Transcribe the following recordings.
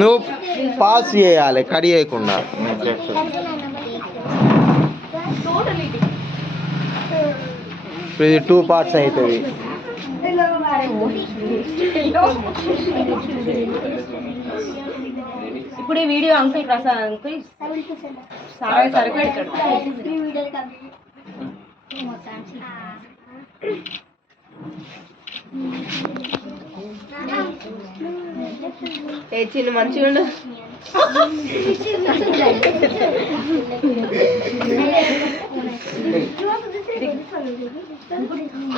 నువ్వు పాస్ చేయాలి కడి చేయకుండా. ఇది 2 parts అవుతుంది. ఇప్పుడు ఈ వీడియో అంకుల్ ప్రసాద్ అంకుల్ సారా సరిపెట్టాడు. చిన్న మంచిగా ఉండు.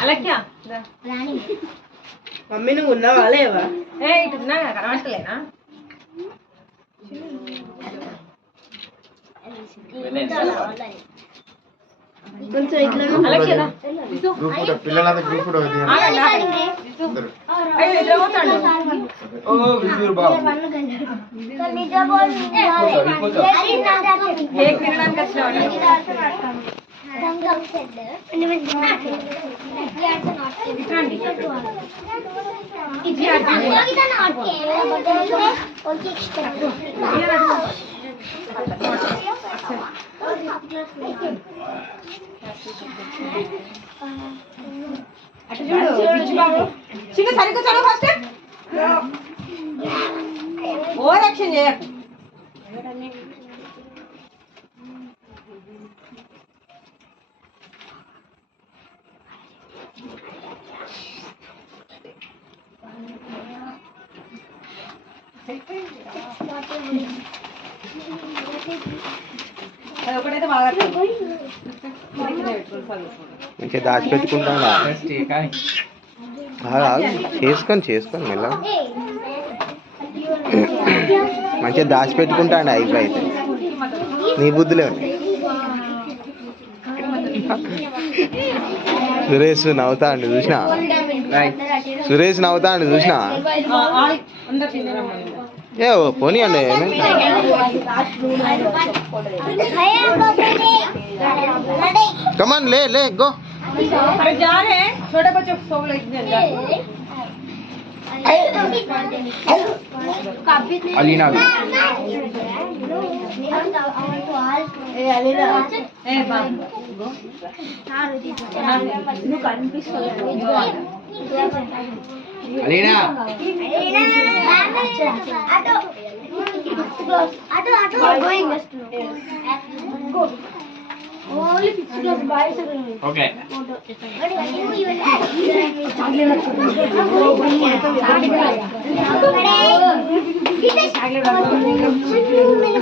అలాక్యా మమ్మీ నువ్వు ఉన్నావా లేవా? ఇటున్నా కనబట్టలేనా? కొంచెం చిన్న సరిగ్గా చదువు ఫస్ట్. ఓవర్ యాక్షన్ చేయకు. ఒకటైతే బాగా మంచిగా దాచిపెట్టుకుంటాను. చేసుకొని మెల్ల మంచిగా దాచిపెట్టుకుంటాను. అయిపోయి నీ బుద్ధులే ఉన్నాయి. సురేష్ నవ్వుతాండు చూసినా? సురేష్ నవ్వుతాండు చూసినా? ఏ పోనీ అండి. कमान ले ले गो. अरे जा रहे हैं छोटे बच्चे सो गए अलीना भी अलीना ओके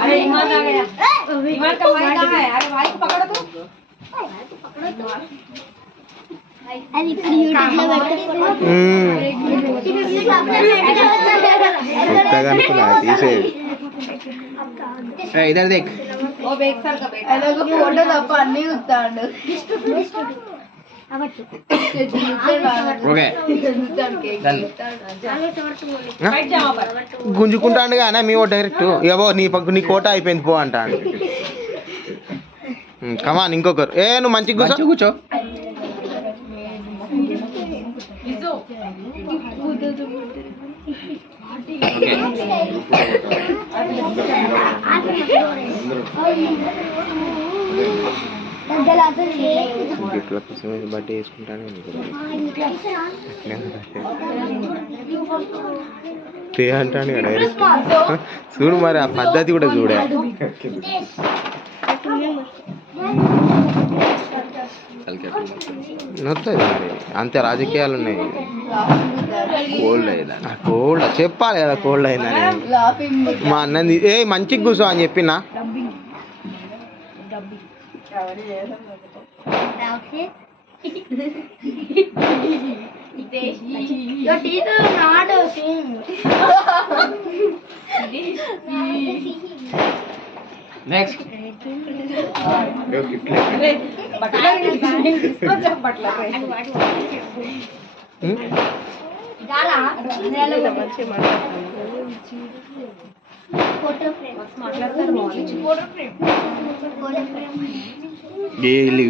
अरे ईमान आ गया. ईमान का भाई कहाँ है? अरे भाई को पकड़ो तो. इधर देख. वो बेग सर का बेटा फोटो तప్ప అన్ని ఉత్తాడు. గుంజుకుంటాడు కానీ మేము డైరెక్ట్ ఏవో నీ కోట అయిపోయింది పో అంటాడు. కమాన్ ఇంకొకరు. నువ్వు మంచిగా కూర్చో. బర్త్డే వేసుకుంటానే అంటాను డైరెక్ట్. చూడు మరి ఆ పద్ధతి కూడా చూడే. నొత్తది మరి అంతే. రాజకీయాలు ఉన్నాయి. కోల్డ్ చెప్పాలి కదా కోల్డ్ అయిందని. మా అన్నది మంచిగా కూర్చో అని చెప్పినా. నెక్స్ట్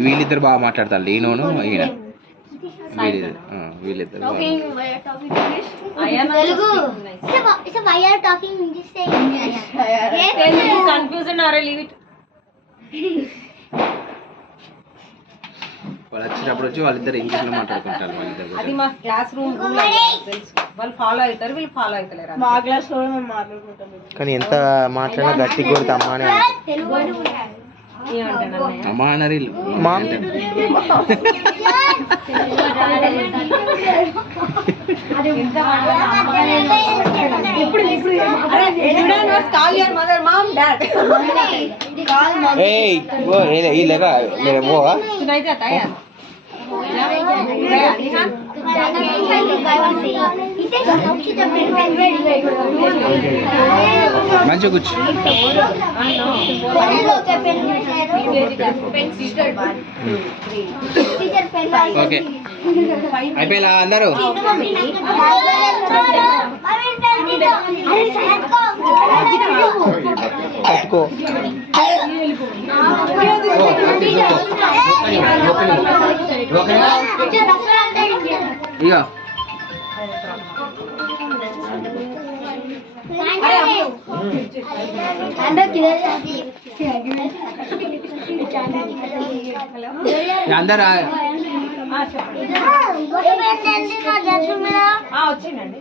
వీళ్ళిద్దరు బాగా మాట్లాడతారు. ఈయనను ఈయన వీళ్ళిద్దరు కన్ఫ్యూజన్ ఆర్ లీవ్ ఇట్. వాళ్ళు వచ్చినప్పుడు వచ్చి వాళ్ళిద్దరు ఇంగ్లీష్లో మాట్లాడుకుంటారు వాళ్ళిద్దరు అది మా క్లాస్ రూమ్ రూల్ తెలుసు. వాళ్ళు ఫాలో అవుతారు, వీళ్ళు ఫాలో అవుతలేరు. మా క్లాస్ లో మేము మాట్లాడుకుంటాం. కానీ ఎంత మాట్లాడినా గట్టి కొడితే అమ్మ అని అమ్మ అన్నారు మా మంచిగా కూర్చో. ఓకే అయిపోయిలా అందరూ. కట్టుకో ఇక అందరు వచ్చిందండి.